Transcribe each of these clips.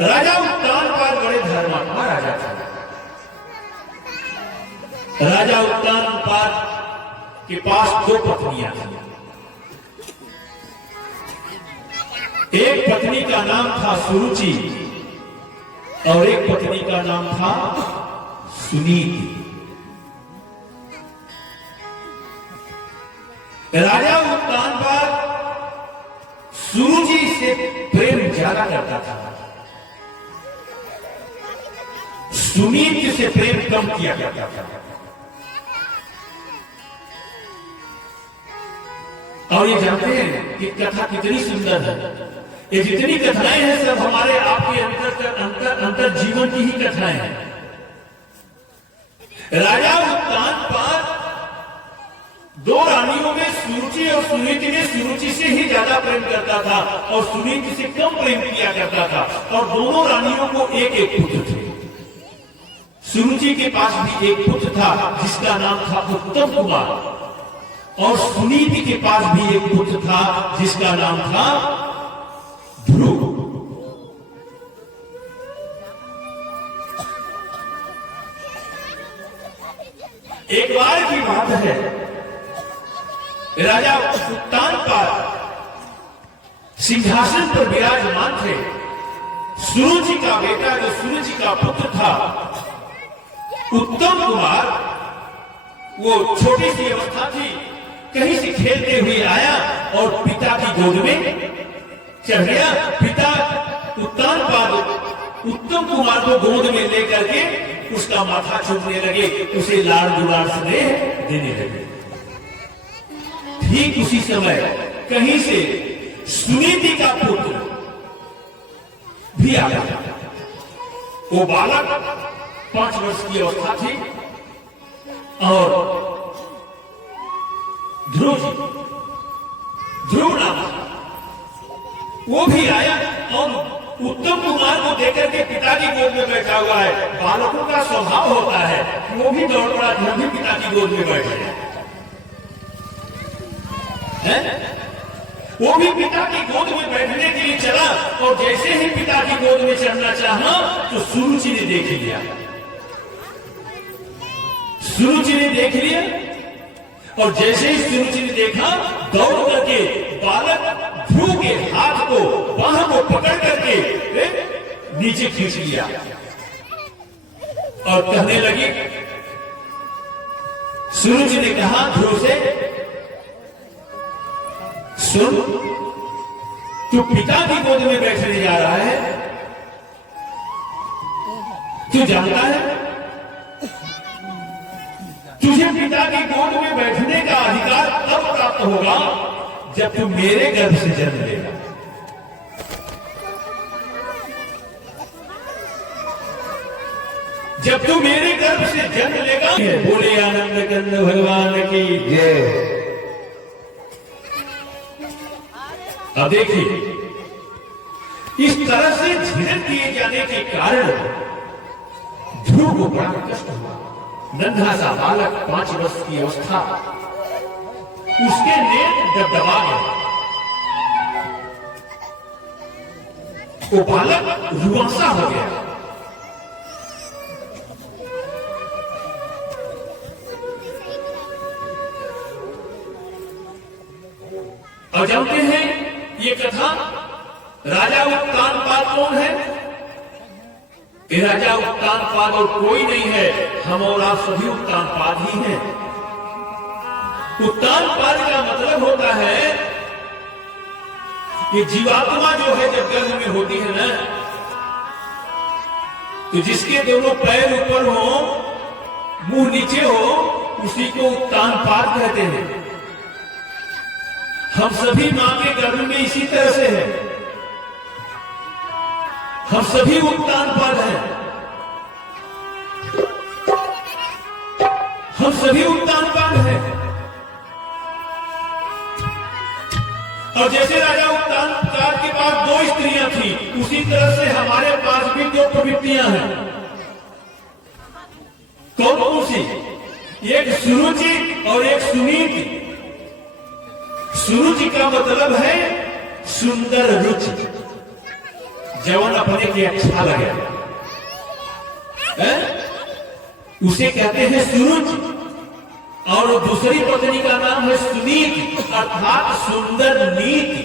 राजा उत्तानपाद बड़े धर्मात्मा राजा थे। राजा उत्तानपाद के पास दो पत्नियां थी। एक पत्नी का नाम था सुरुचि और एक पत्नी का नाम था सुनीति। राजा उत्तानपाद सुरुचि से प्रेम ज्यादा करता था, सुनीति से प्रेम कम किया करता था। और ये जानते हैं कि कथा कितनी सुंदर है। ये जितनी कथाएं हैं सब हमारे आपके अंतर जीवन की ही कथाएं हैं। राजा उत्तानपाद दो रानियों में सुरुचि और सुनीति में सुरुचि से ही ज्यादा प्रेम करता था और सुनीति से कम प्रेम किया करता था। और दोनों रानियों को एक एक पुत्र थे। सुरुचि के पास भी एक पुत्र था जिसका नाम था उत्तम कुमार और सुनीति के पास भी एक पुत्र था जिसका नाम था ध्रुव। एक बार की बात है, राजा उत्तानपाद सिंहासन पर विराजमान थे। सुरुचि का बेटा जो सुरुचि का पुत्र था उत्तम कुमार, वो छोटी सी अवस्था थी, कहीं से खेलते हुए आया और पिता की गोद में चढ़ गया। पिता उत्तानपाद उत्तम कुमार को गोद में लेकर के उसका माथा चूमने लगे, उसे लाड़ दुलार स्नेह देने लगे। ठीक उसी समय कहीं से सुनीति का पुत्र भी आ गया। वो बालक 5 वर्ष की अवस्था थी और ध्रुव नाम वो भी आया और उत्तम कुमार को देकर के पिता की गोद में बैठा हुआ है। बालकों का स्वभाव होता है वो भी दौड़ पड़ा, ध्रुव भी पिता की गोद में बैठ गया। वो भी पिता की गोद में बैठने के लिए चला और जैसे ही पिता की गोद में चढ़ना चाहा तो सुरुचि ने देख लिया। सुरुचि ने देख लिया और जैसे ही सुरुचि ने देखा दौड़ करके बालक ध्रुव के हाथ को बाह को पकड़ करके नीचे खींच लिया और कहने लगी। सुरुचि ने कहा ध्रुव से, सुन, तू पिता की गोद में बैठने जा रहा है, तू जानता है तुझे पिता की गोद में बैठने का अधिकार तब प्राप्त होगा जब तू मेरे गर्भ से जन्म लेगा। जब तू मेरे गर्भ से जन्म लेगा। बोले आनंद कंद भगवान की जय। अब देखिए, इस तरह से झिड़क दिए जाने के कारण ध्रुव को बड़ा कष्ट हुआ। नन्हा सा बालक 5 वर्ष की अवस्था, उसके नेत्र दबदबा गए। वो बालक रुआंसा हो गया। और जानते हैं ये कथा राजा उत्तानपाद कौन है? ये राजा उत्तानपाद और कोई नहीं है, हम और आप सभी उत्तानपाद ही हैं। उत्तानपाद का मतलब होता है कि जीवात्मा जो है जब गर्भ में होती है ना, तो जिसके दोनों पैर ऊपर हो मुंह नीचे हो उसी को उत्तानपाद कहते हैं। हम सभी मां के गर्भ में इसी तरह से हैं। हम सभी उत्तानपाद हैं। हम सभी उत्तानपाद हैं। और जैसे राजा उत्तानपाद के पास 2 स्त्रियां थी, उसी तरह से हमारे पास भी 2 प्रवृत्तियां हैं। कौन सी? एक सुरुचि और एक सुनीति। सुरुचि का मतलब है सुंदर रुचि, जवन अपने के अच्छा लगे उसे कहते हैं सूरज। और दूसरी पत्नी का नाम है सुनीति अर्थात सुंदर नीति।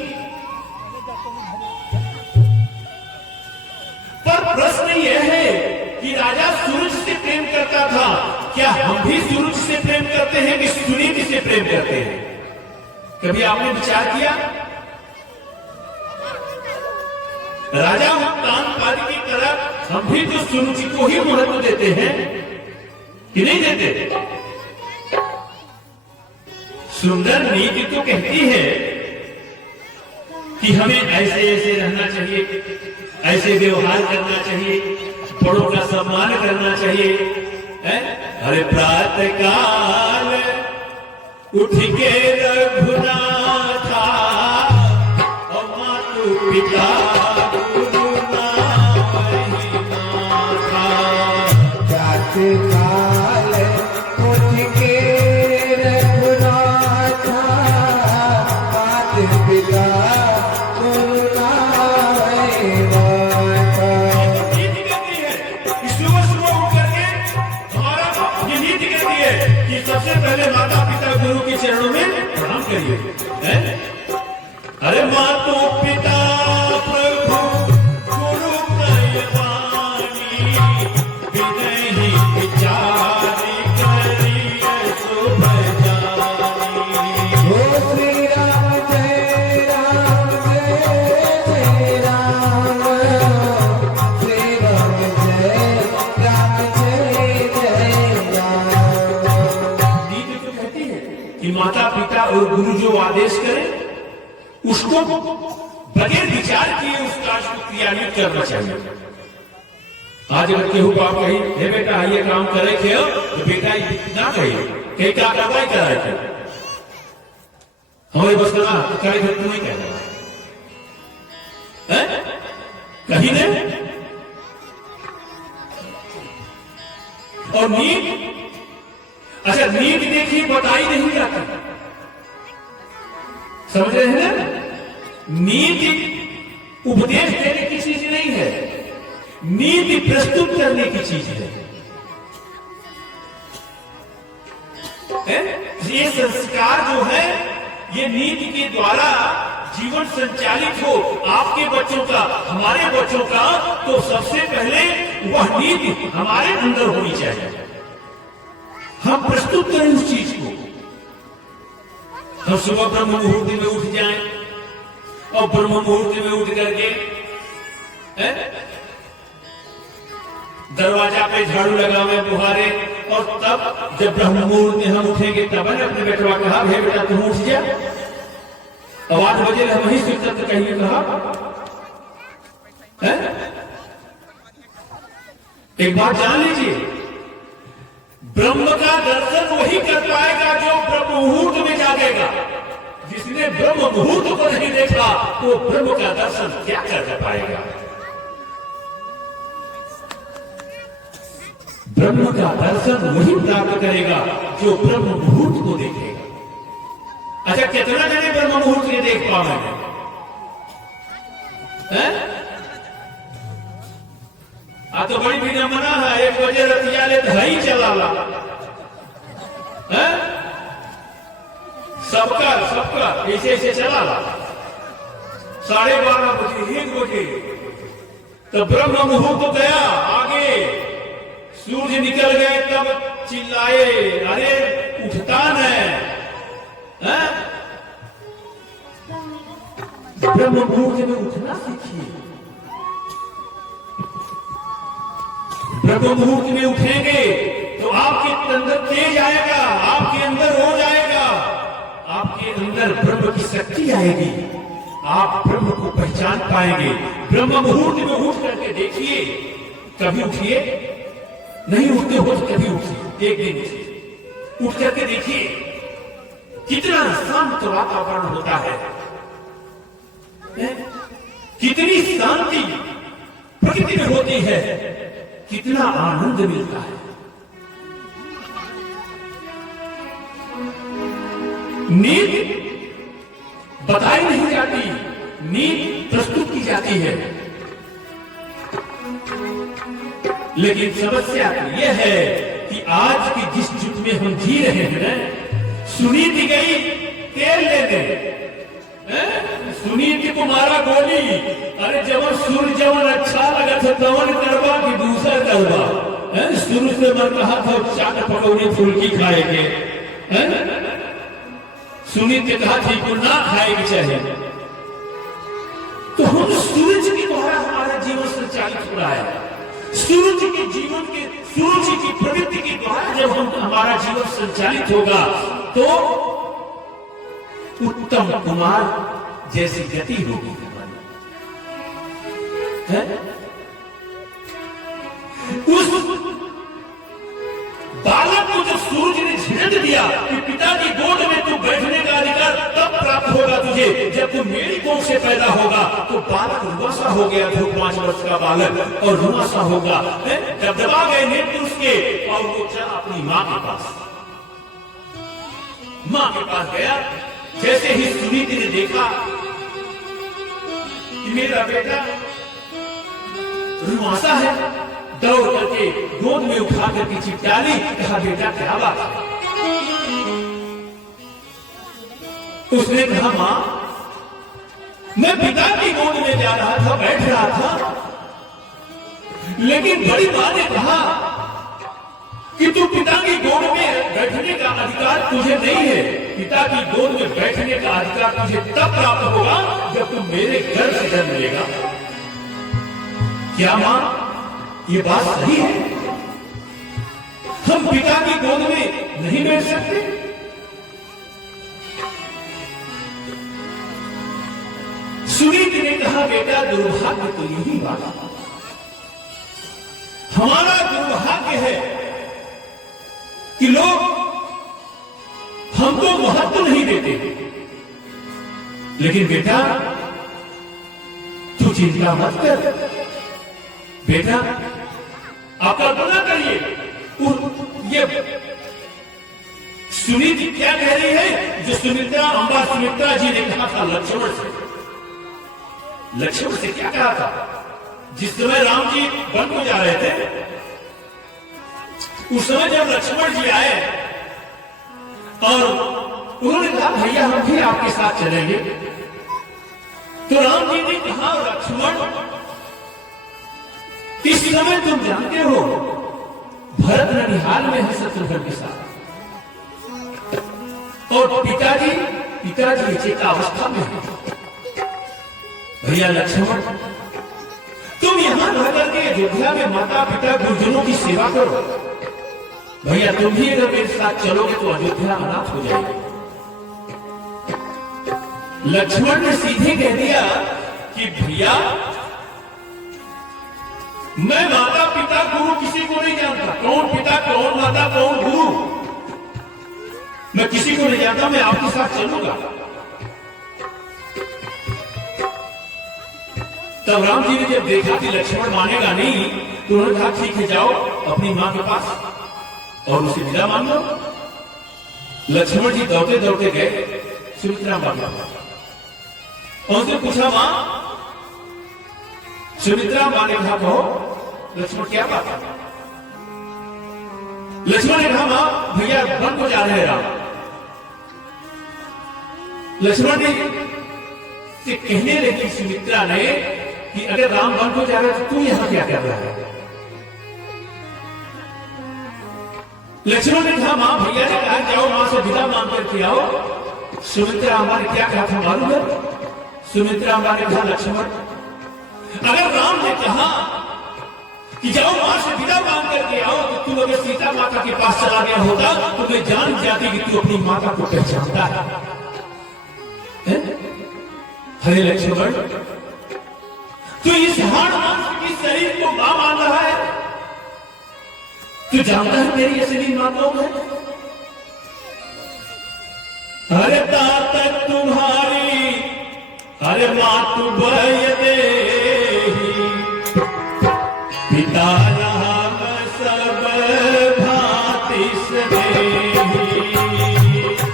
पर प्रश्न यह है कि राजा सूरज से प्रेम करता था, क्या हम भी सूरज से प्रेम करते हैं कि सुनीति से प्रेम करते हैं? कभी आपने विचार किया? राजा कानपाद की तरह हम भी तो सूरज को ही महत्व देते हैं कि नहीं देते? सुंदर नीति तो कहती है कि हमें ऐसे ऐसे रहना चाहिए, ऐसे व्यवहार करना चाहिए, बड़ों का सम्मान करना चाहिए। अरे प्रातः काल उठ के रघुनाथा और मातु पिता गुरु नाहि माथा। प्रातः काल उठ के रघुनाथा मातु पिता गुरु नाहि माथा। नीति कहती है कि सुबह सुबह उठ करके हमारा ये नीति कहती है कि सबसे पहले माता पिता गुरु के चरणों में प्रणाम करिए। अरे मातो पिता प्रभु गुरु नयवानी विनहि विचारि करिए शुभ जानी। हो श्री राम जय राम जय राम। श्री राम जय राम। नीति तो कहती है कि माता पिता और गुरु जो आदेश करें उसको बगैर विचार किए उस कार्य को क्रियान्वित करना चाहिए। आज अगर केहू बाप कही हे बेटा ये काम करे थे तो बेटा ना कही कहीं क्या कार्रवाई कराए थे हमारे बस करना करे थे तुम ही कह रहा कहीं ने। और नींद, अच्छा नींद देखिए बताई नहीं जाती, समझ रहे हैं ना? नीति उपदेश देने की चीज नहीं है, नीति प्रस्तुत करने की चीज है। ये संस्कार जो है ये नीति के द्वारा जीवन संचालित हो, आपके बच्चों का हमारे बच्चों का, तो सबसे पहले वह नीति हमारे अंदर होनी चाहिए। हम प्रस्तुत करें उस चीज को। हम सुबह ब्रह्म मुहूर्त में उठ जाएं और ब्रह्म मुहूर्त में उठ करके दरवाजा पे झाड़ू लगावे बुहारे, और तब जब ब्रह्म मुहूर्त में हम उठेंगे तब ने अपने बेटवा कहा हे बेटा तुम उठ जा। अब 8 बजे हम वही शिक्षक कहिए कहा एक बात जान लीजिए, ब्रह्म का दर्शन वही कर पाएगा जो ब्रह्म मुहूर्त में जागेगा। जिसने ब्रह्म मुहूर्त को नहीं देखा वो ब्रह्म का दर्शन क्या कर पाएगा? ब्रह्म का दर्शन वही प्राप्त करेगा जो ब्रह्म मुहूर्त को देखेगा। अच्छा कितना जने ब्रह्म मुहूर्त के देख पाएंगे? आ तो बड़ी विडंबना है, 1 बजे रतिया ले धई चलाला सबका ऐसे ऐसे चलाला 12:30 बजे 1 बजे तो ब्रह्म मुहूर्त गया आगे, सूर्य निकल गए तब चिल्लाए अरे उठता न। ब्रह्म मुहूर्त में उठना सीखिए। ब्रह्म मुहूर्त में उठेंगे तो आपके अंदर तेज आएगा, आपके अंदर रोज आएगा, आपके अंदर ब्रह्म की शक्ति आएगी, आप ब्रह्म को पहचान पाएंगे। ब्रह्म मुहूर्त में उठ करके देखिए, कभी उठिए, नहीं उठते हो तो कभी उठिए, एक दिन उठिए, उठ करके देखिए कितना शांत वातावरण होता है, कितनी शांति प्रकृति में होती है, कितना आनंद मिलता है। नींद बताई नहीं जाती, नींद प्रस्तुत की जाती है। लेकिन समस्या यह है कि आज की जिस युग में हम जी रहे हैं ना, सुनीति गई तेल लेने, सुनीति को मारा गोली। अरे जवन सुर जवन अच्छा लगा था तवन करवा की दूसरा करवा। शुरू से मन कहा था चाट पकौड़ी फुल्की खाएंगे, सुनीति कहा थी को ना खाएगी चाहिए। तो हम सूरज के द्वारा हमारा जीवन संचालित हो रहा है। सूरज के जीवन के, सूरज की प्रवृत्ति के द्वारा जब हमारा जीवन संचालित होगा तो उत्तम कुमार जैसी गति होगी हमारी। उस बालक को जब सूरज ने झिड़क दिया कि पिता की गोद में तू बैठने का अधिकार तब प्राप्त होगा तुझे जब तू मेरी गोद से पैदा होगा। तो बालक रुआसा हो गया था, 5 वर्ष का बालक, और रुआसा होगा, जब दबा गए नेत्र उसके, और वो चला अपनी मां के पास। मां के पास गया, जैसे ही सुनीति ने देखा कि मेरा बेटा रुआसा है, दौड़ करके गोद में उठा करके चिपटा ली। कहा बेटा क्या बात है? उसने कहा मां मैं पिता की गोद में जा रहा था, बैठ रहा था, लेकिन बड़ी मां ने कहा कि तू पिता की गोद में बैठने का अधिकार तुझे नहीं है। पिता की गोद में बैठने का अधिकार तुझे तब प्राप्त होगा जब तू मेरे घर से जन्म लेगा। क्या मां ये बात सही है? हम पिता की गोद में नहीं बैठ सकते? सुनीति ने कहा बेटा दुर्भाग्य तो यही बात, हमारा दुर्भाग्य है कि लोग हमको महत्व नहीं देते। लेकिन बेटा तू चिंता मत कर, बेटा आप कल्पना करिए ये सुनीति क्या कह रही है जो सुमित्रा, अम्बा सुमित्रा जी ने कहा था लक्ष्मण से। लक्ष्मण से क्या कहा था? जिस समय राम जी वन को जा रहे थे, उस समय जब लक्ष्मण जी आए और उन्होंने कहा भैया हम भी आपके साथ चलेंगे, तो राम जी ने कहा लक्ष्मण इस समय तुम जानते हो भरत ननिहाल में है शत्रुघ्न के साथ, और पिताजी चेतावस्था में है। भैया लक्ष्मण तुम यहां रह करके अयोध्या में माता पिता गुरुजनों की सेवा करो। भैया तुम भी अगर मेरे साथ चलोगे तो अयोध्या अनाथ हो जाएगी। लक्ष्मण ने सीधे कह दिया कि भैया मैं माता पिता गुरु किसी को नहीं जानता, कौन पिता कौन माता कौन गुरु मैं किसी को नहीं जानता, मैं आपके साथ चलूंगा। तब राम जी ने जब देखा कि लक्ष्मण मानेगा नहीं, तो उन्होंने कहा ठीक है जाओ अपनी मां के पास और उसे विदा मान लो। लक्ष्मण जी दौड़ते दौड़ते गए सुमित्रा मां के पास और उनसे पूछा मां, सुमित्रा मां ने कहा कहो लक्ष्मण क्या बात है? लक्ष्मण ने कहा मां भैया वन को जा रहे हैं राम। लक्ष्मण ने से कहने लगी सुमित्रा ने कि अगर राम वन को जा रहा है तो तू यहां क्या कर रहा है? लक्ष्मण ने कहा मां भैया ने कहा जाओ मां से विदा मांग करके आओ। सुमित्रा अम्बा ने क्या कहा था मालूम है? सुमित्रा अम्बा ने कहा लक्ष्मण अगर राम ने कहा कि जाओ मां से विदा मांग करके आओ तो तू अगर सीता माता के पास चला गया होता तो मैं जान जाती कि तू अपनी माता को पहचानता है। हरे लक्ष्मण तू इस हाड़ मांस की शरीर को मां मान रहा है, तू जानता है मेरी असली मां कौन है? अरे ताकत तुम्हारी अरे मां तू भय दे पिता राम सब भांति स्नेही।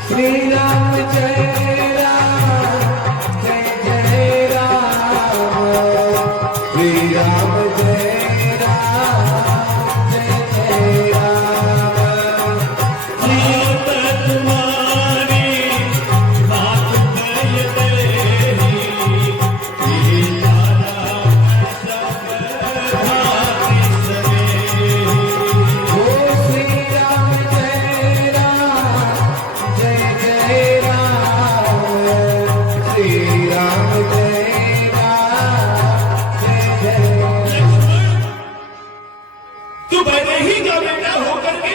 श्री राम जय राम जय जय राम, श्री राम जय सुरुचि का बेटा होकर के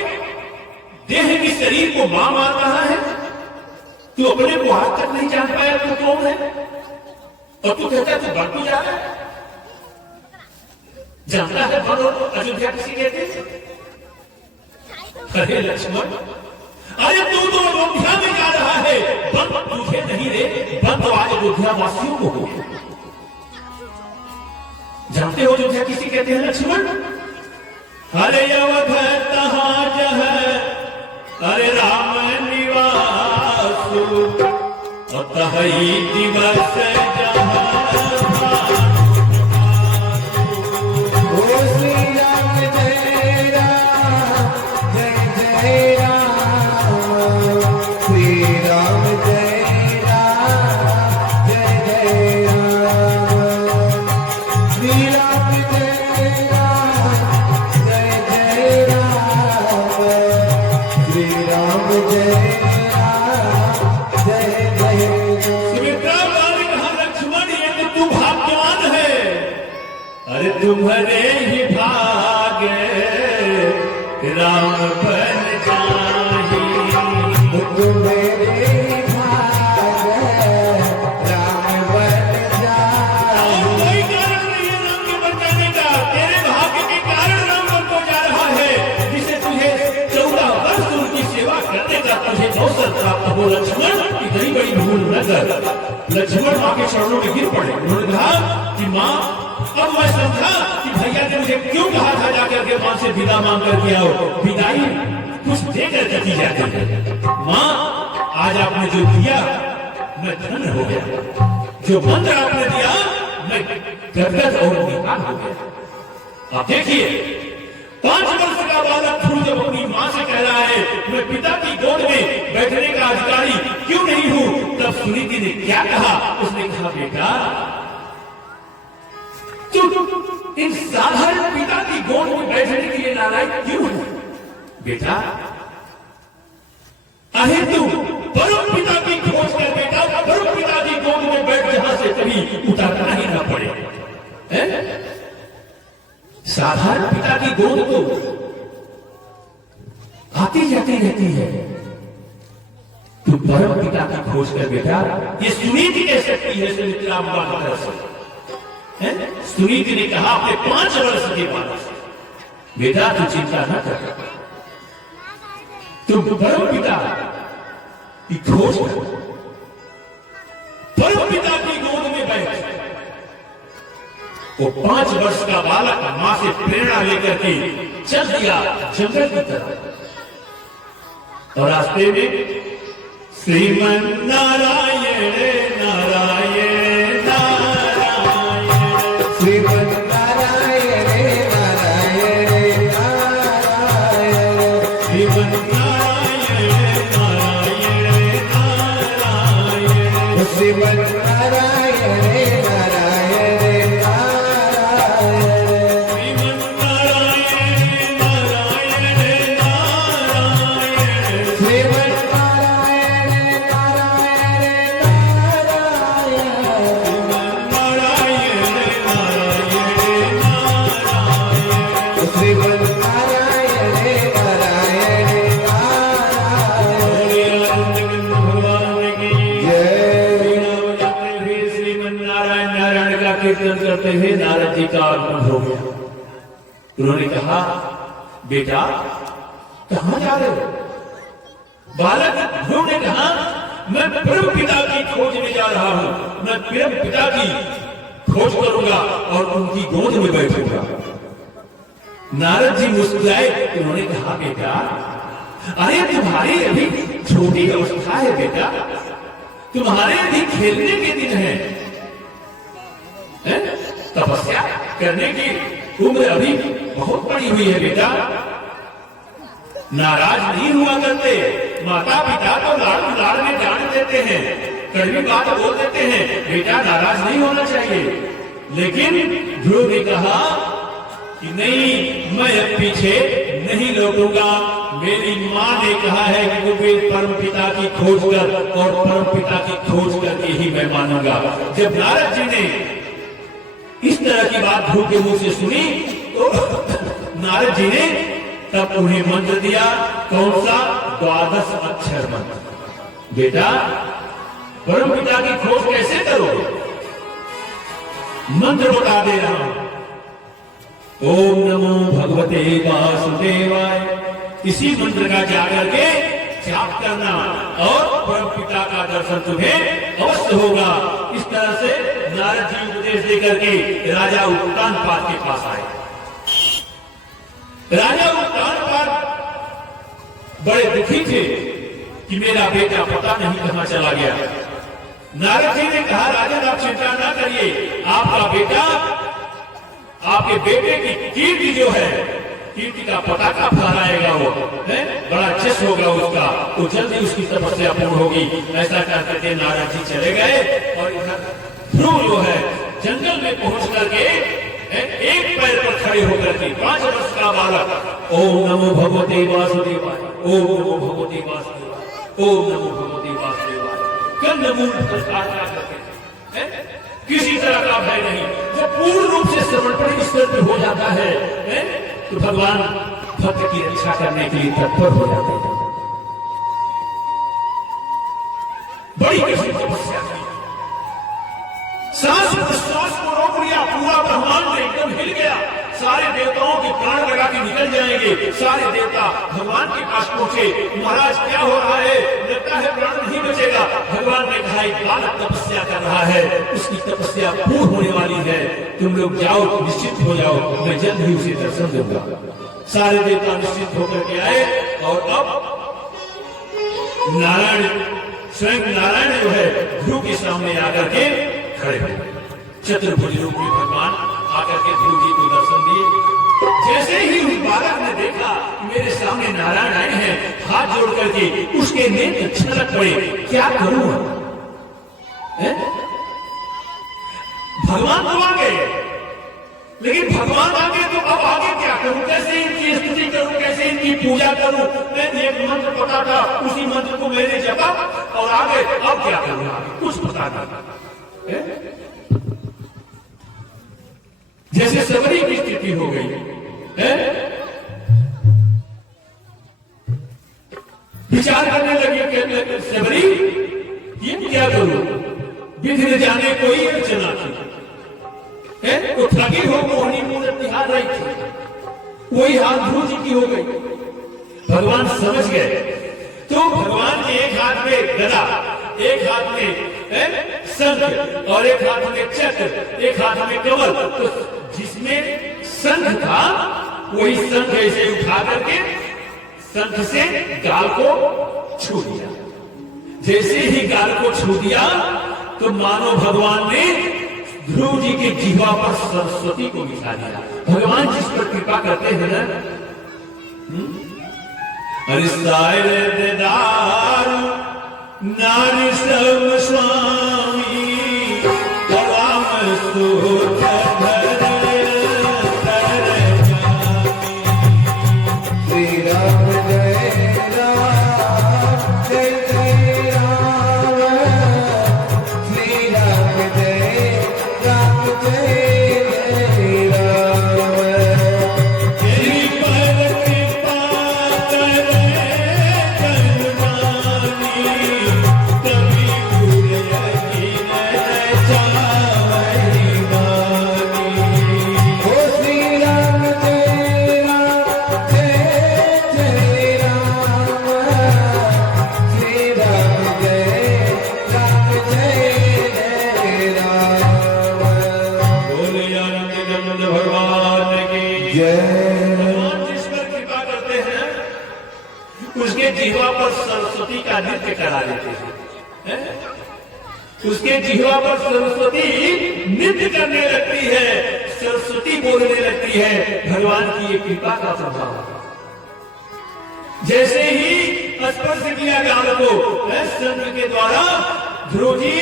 देह की शरीर को मां मान रहा है। तू अपने को आज तक नहीं जान पाया तू कौन है, और तू कहता है तू बढ़ जा रहा है। जानता है वन और अयोध्या किसी कहते हैं? अरे लक्ष्मण, अरे तू तो अयोध्या में जा रहा है, वन तुझे नहीं रे, वन तो आज अयोध्या वासियों को हो। जानते हो अयोध्या किसी कहते हैं लक्ष्मण? अरे अवध तहां जह अरे राम निवास, और तही दिवस जहां ओ श्री राम जय राम जय जय राम, श्री राम जय राम जय जय राम, श्री राम जय राम जय जय राम, श्री राम जय राम जय जय राम। सुमित्रा ने कहा लक्ष्मण ये तो तू भाग्यवान है, अरे तुम्हारे ही भाग्य राम बन जाही। तुम्हारे भाग्य राम बन जाए। और कोई कारण नहीं है राम के बन जाने का, तेरे भाग्य के कारण राम बन को जा रहा है, जिसे तुझे 14 वर्ष उनकी सेवा करने का तुझे अवसर प्राप्त हो। लक्ष्मण इतनी बड़ी भूल न कर। लक्ष्मण मां के चरणों में गिर पड़े। उन्होंने कहा कि मां, अब मैं समझा कि भैया ने मुझे क्यों कहा था जाकर के मां से विदा मांग करके आओ। विदाई कुछ देकर के दी जाती है। मां, आज आपने जो दिया मैं धन्य हो गया, जो मंत्र आपने दिया मैं गदगद और निहाल हो गया। आप देखिए 5 वर्ष का बालक ध्रुव जब अपनी मां से कह रहा है मैं पिता की गोद में बैठने का अधिकारी क्यों नहीं हूं, तब सुनीति ने क्या कहा? उसने कहा बेटा तू इन साधारण पिता की गोद में बैठने के लिए नारायण क्यों है? बेटा अरे तू परम पिता की खोज कर बेटा, परम पिता की गोद में बैठ जहां से कभी उतारना ही ना पड़े। है? साधारण पिता की गोद तो आती जाती रहती है, तू परम पिता की खोज कर बेटा। ये सुनीति कह सकती है सुमित्रा अम्बा की तरफ से। सुनीति ने कहा अपने 5 वर्ष के बाद, बेटा तू चिंता न कर, तुम परम पिता की खोज कर, परम पिता की गोद में बैठ। वो 5 वर्ष का बालक मां से प्रेरणा लेकर के चल दिया जंगल की तरफ, और रास्ते में श्रीमन नारायण नारायण नारायण, श्रीमन नारायण नारायण नारायण, श्रीमन नारायण नारायण नारायण, श्रीमन नारायण नारायण नारायण, श्रीमन नारायण नारायण नारायण, श्रीमन नारायण नारायण नारायण, श्रीमन नारायण नारायण श्रीमन नारायण नारायण नारायण। भगवान की जय। श्रीमन नारायण नारायण का कीर्तन करते हुए नारद जी का आगमन हो गया। उन्होंने कहा बेटा कहां जा रहे हो? बालक ध्रुव ने कहा मैं परम पिता की खोज में जा रहा हूं, मैं परम पिता की खोज करूंगा और उनकी गोद में बैठूंगा। नारद जी मुस्कुराए। उन्होंने कहा बेटा अरे तुम्हारी अभी छोटी अवस्था है बेटा, तुम्हारे अभी खेलने के दिन है, तपस्या करने की उम्र अभी बहुत बड़ी हुई है बेटा। नाराज नहीं हुआ करते, माता पिता तो लाड़ में जान देते हैं, कड़वी बात बोल देते हैं, बेटा नाराज नहीं होना चाहिए। लेकिन ध्रुव ने कहा कि नहीं, मैं अब पीछे नहीं लौटूंगा। मेरी मां ने कहा है कि मुझे परम पिता की खोज कर, और परम पिता की खोज करके ही मैं मानूंगा। जब नारद जी ने इस तरह की बात ध्रुव के मुंह से सुनी तो नारद जी ने तब उन्हें मंत्र दिया, कौन सा? 12 अक्षर मंत्र। बेटा, परम पिता की खोज कैसे करोगे? मंत्र बता दे रहा हूं। ओम नमो भगवते वासुदेवाय। इसी मंत्र का जाकर के जाप करना और परम पिता का दर्शन तुम्हें अवश्य होगा। इस तरह से नारद जी उपदेश देकर के राजा उत्तानपाद के पास आए। राजा उत्तानपाद बड़े दुखी थे कि मेरा बेटा पता नहीं कहां चला गया। नारद जी ने कहा, राजन आप चिंता ना करिए, आपका बेटा, आपके बेटे की कीर्ति जो है, कीर्ति का पताका फहराएगा, वो है बड़ा जश होगा उसका, तो जल्दी उसकी तपस्या पूर्ण होगी। ऐसा कहते थे। नारद जी चले गए और इधर ध्रुव जो है जंगल में पहुंच करके एक पैर पर खड़े होकर के 5 वर्ष का बालक, ओम नमो भगवते वासुदेवाय, ओम नमो भगवते वासुदेवाय, ओम नमो भगवते वासुदेवाय, कंदमूल प्रसाद करके, किसी तरह का भय नहीं। जब पूर्ण रूप से समर्पण ईश्वर पे हो जाता है, तो भगवान भक्त की रक्षा करने के लिए तत्पर हो जाते हैं। बड़ी कठिन तपस्या की, सांस प्रश्वास को रोक लिया, पूरा ब्रह्मांड एकदम हिल गया। सारे देवताओं के प्राण लगा के निकल जाएंगे। सारे देवता भगवान के पास पहुंचे, महाराज क्या हो रहा है? लगता है प्राण नहीं बचेगा। भगवान ने कहा, एक बालक तपस्या कर रहा है, उसकी तपस्या पूर्ण होने वाली है, तुम लोग जाओ, निश्चित हो जाओ, मैं जल्द ही उसे दर्शन दूंगा। सारे देवता निश्चित होकर के आए और अब नारायण, स्वयं नारायण जो है ध्रुव के सामने आकर के खड़े हुए। चतुर्भुज रूप में भगवान आकर के ध्रुव जी को दर्शन दिए। जैसे ही उस बालक ने देखा कि मेरे सामने नारायण आए हैं, हाथ जोड़ करके उसके नेत्र छलक पड़े। क्या करूं? भगवान तो आ गए, लेकिन भगवान आ गए तो अब आगे क्या करूं? कैसे इनकी स्तुति करूं? कैसे इनकी पूजा करूं? मैंने एक मंत्र पता था, उसी मंत्र को मैंने जपा और आगे अब क्या करूं? कुछ पता नहीं। जैसे सबरी की स्थिति हो गई है। विचार करने लगे, कहने लगे, सबरी ये क्या करूं? विधि न जाने कोई अर्चना की है, तो ठगी हो मोहनी मूर्त तिहार रही थी, वही हाल ध्रुव जी की हो गई। भगवान समझ गए, तो भगवान के एक हाथ में गदा, एक हाथ में शंख और एक हाथ में चक्र, एक हाथ में कमल। तो जिसमें शंख था वही शंख ऐसे उठा करके शंख से गाल को छू दिया। जैसे ही गाल को छू दिया तो मानो भगवान ने ध्रुव जी के जीवा पर सरस्वती को बिठा दिया। भगवान जिस पर कृपा करते हैं ना, अरे सायरदार नारी सब स्वामी राम सुख जिह्वा पर सरस्वती का नृत्य करा देते हैं। उसके जिह्वा पर सरस्वती नृत्य करने लगती है, सरस्वती बोलने लगती है। भगवान की ये कृपा का प्रभाव। जैसे ही स्पर्श किया गाल को शंख के द्वारा, ध्रुव जी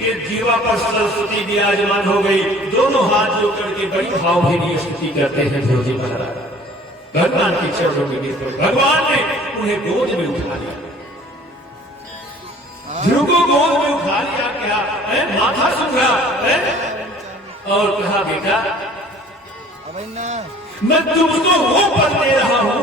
के जीवा पर सरस्वती विराजमान हो गई। दोनों हाथ जोड़ करके बड़ी भावभीनी स्तुति करते हैं ध्रुव जी महाराज। भगवान की चरणों में गिर पड़े। भगवान ने उन्हें गोद में उठा लिया, ध्रुव को गोद में उठा लिया। क्या माथा सूखा और कहा, बेटा मैं तुमको वो पल दे रहा हूं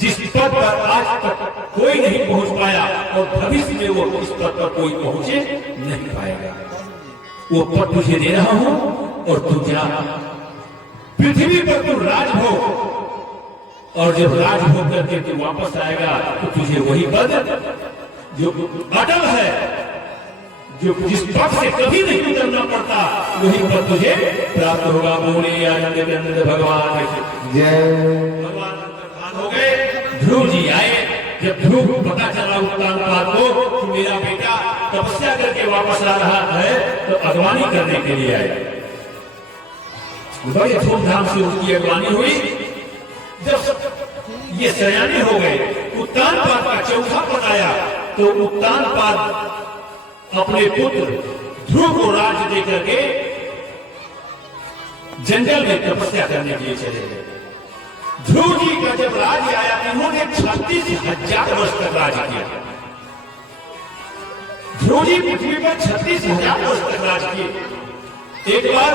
जिस पद पर आज तक कोई नहीं पहुंच पाया और भविष्य में वो इस पद पर कोई पहुंचे नहीं पाएगा। वो पद तुझे दे रहा हूं और तू जा पृथ्वी पर तू राजभोग, और जब राजभोग करके तू वापस आएगा तो तुझे वही पद जो अटल है, जो जिस पद से कभी नहीं उतरना पड़ता, वही पद तुझे प्राप्त होगा। बोले आनंद भगवान जय। भगवान अंतर्धान हो गए। ध्रुव जी आए। जब ध्रुव को पता चला उत्तानपाद को कि मेरा बेटा तपस्या करके वापस आ रहा है, तो अगवानी करने के लिए आए। बड़े धूमधाम से उसकी अगवानी हुई। जब ये सयाने हो गए, उत्तानपाद का चौथा पद आया, तो उत्तानपाद अपने पुत्र ध्रुव को राज्य देकर के जंगल में तपस्या करने के लिए चले गए। ध्रुव जी का जब राज्य आया, इन्होंने 36,000 वर्ष तक राज किया। ध्रुव जी पृथ्वी पर 36,000 वर्ष तक राज किए। एक बार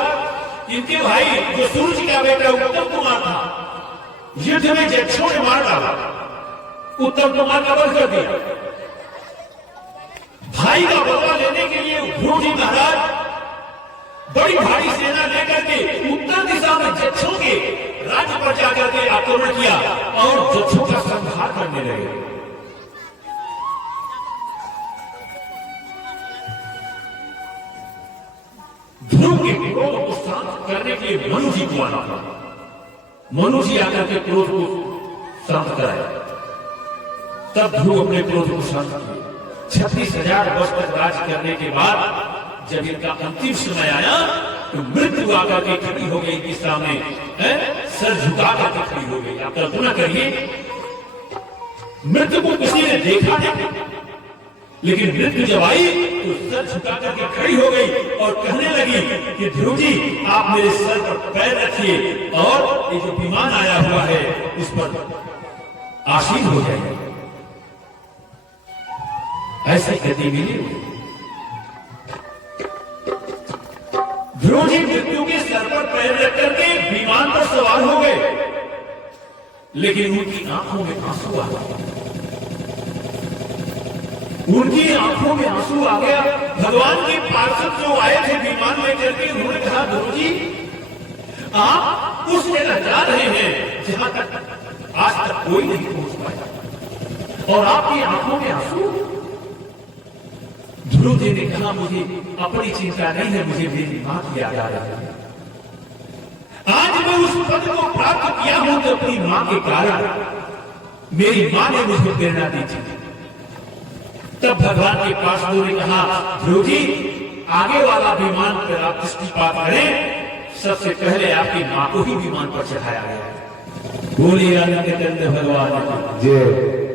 इनके भाई जो सूर्य का बेटा उत्तम कुमार था, युद्ध में यक्षों ने मार डाला, उत्तम कुमार का वध कर दिया। भाई का बदला लेने के लिए ध्रुव जी महाराज बड़ी भारी सेना लेकर के उत्तर दिशा में यक्षों के राज्य पर जाकर के आक्रमण किया और यक्षों का संहार करने लगे। ध्रुव के क्रोध को शांत करने के लिए मनु जी को आना था। मनु जी आकर के क्रोध को शांत कराया। तब ध्रुव अपने क्रोध को शांत किया। 36,000 वर्ष तक राज करने के बाद जब इनका अंतिम समय आया, तो मृत्यु आकर के खड़ी हो गई इनके सामने, सर झुका करके खड़ी हो गई। आप कल्पना करिए, मृत्यु को किसी ने देखा नहीं, लेकिन मृत्यु जब आई तो सर झुका करके खड़ी हो गई और कहने लगी कि ध्रुव जी, आप मेरे सर पर पैर रखिए और ये जो विमान आया हुआ है इस पर आसीन हो जाएगा। ऐसी गति मिली। ध्रुव जी मृत्यु के सर पर पैर रख करके विमान पर सवार हो गए, लेकिन उनकी आंखों में आंसू आ गया। उनकी आंखों में आंसू आ गया। भगवान के पार्षद जो आए थे विमान लेकर के, उन्होंने कहा, ध्रुव जी, आप उस जगह जा रहे हैं जहां तक आज तक कोई नहीं पहुंच पाया, और आपकी आंखों में आंसू। ध्रुव जी ने कहा, मुझे अपनी चिंता नहीं है, मुझे मेरी मां की याद आ रही है। आज मैं उस पद को प्राप्त किया हूं तो अपनी मां के कारण। मेरी मां ने मुझे प्रेरणा दी थी। तब भगवान के पार्षदों ने कहा, ध्रुव जी, आगे वाला विमान पर आप दृष्टिपात करें, सबसे पहले आपकी मां को ही विमान पर चढ़ाया गया। बोलिए आनंद भगवान जय।